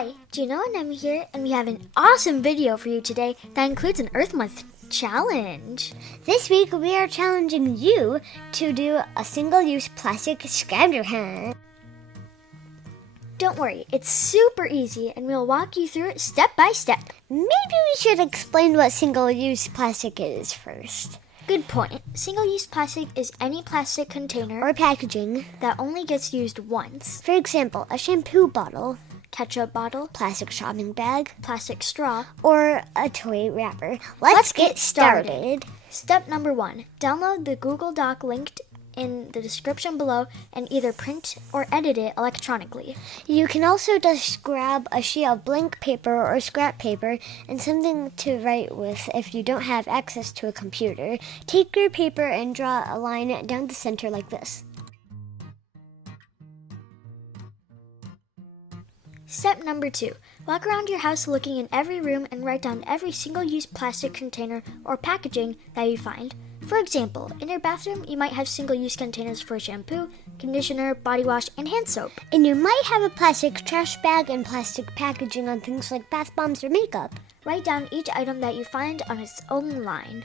Hi, Gino and I'm here, and we have an awesome video for you today that includes an Earth Month challenge. This week we are challenging you to do a single-use plastic scavenger hunt. Don't worry, it's super easy and we'll walk you through it step by step. Maybe we should explain what single-use plastic is first. Good point. Single-use plastic is any plastic container Or packaging that only gets used once. For example, a shampoo bottle, Ketchup bottle, plastic shopping bag, plastic straw, or a toy wrapper. Let's get started. Step number 1. Download the Google Doc linked in the description below and either print or edit it electronically. You can also just grab a sheet of blank paper or scrap paper and something to write with if you don't have access to a computer. Take your paper and draw a line down the center like this. Step number 2. Walk around your house looking in every room and write down every single-use plastic container or packaging that you find. For example, in your bathroom, you might have single-use containers for shampoo, conditioner, body wash, and hand soap. And you might have a plastic trash bag and plastic packaging on things like bath bombs or makeup. Write down each item that you find on its own line.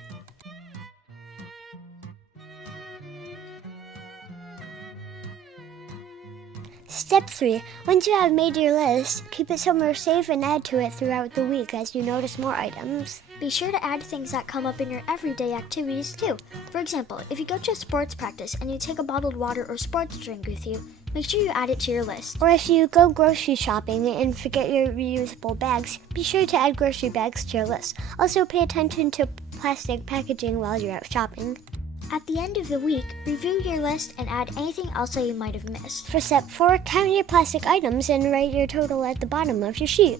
Step 3. Once you have made your list, keep it somewhere safe and add to it throughout the week as you notice more items. Be sure to add things that come up in your everyday activities too. For example, if you go to a sports practice and you take a bottled water or sports drink with you, make sure you add it to your list. Or if you go grocery shopping and forget your reusable bags, be sure to add grocery bags to your list. Also pay attention to plastic packaging while you're out shopping. At the end of the week, review your list and add anything else that you might have missed. For step 4, count your plastic items and write your total at the bottom of your sheet.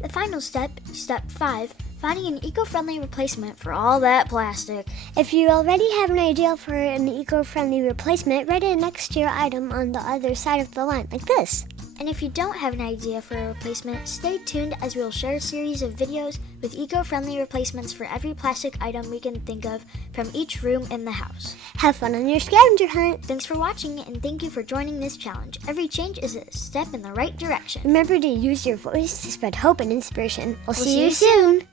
The final step, step 5, finding an eco-friendly replacement for all that plastic. If you already have an idea for an eco-friendly replacement, write it next to your item on the other side of the line, like this. And if you don't have an idea for a replacement, stay tuned as we'll share a series of videos with eco-friendly replacements for every plastic item we can think of from each room in the house. Have fun on your scavenger hunt! Thanks for watching and thank you for joining this challenge. Every change is a step in the right direction. Remember to use your voice to spread hope and inspiration. We'll see you soon!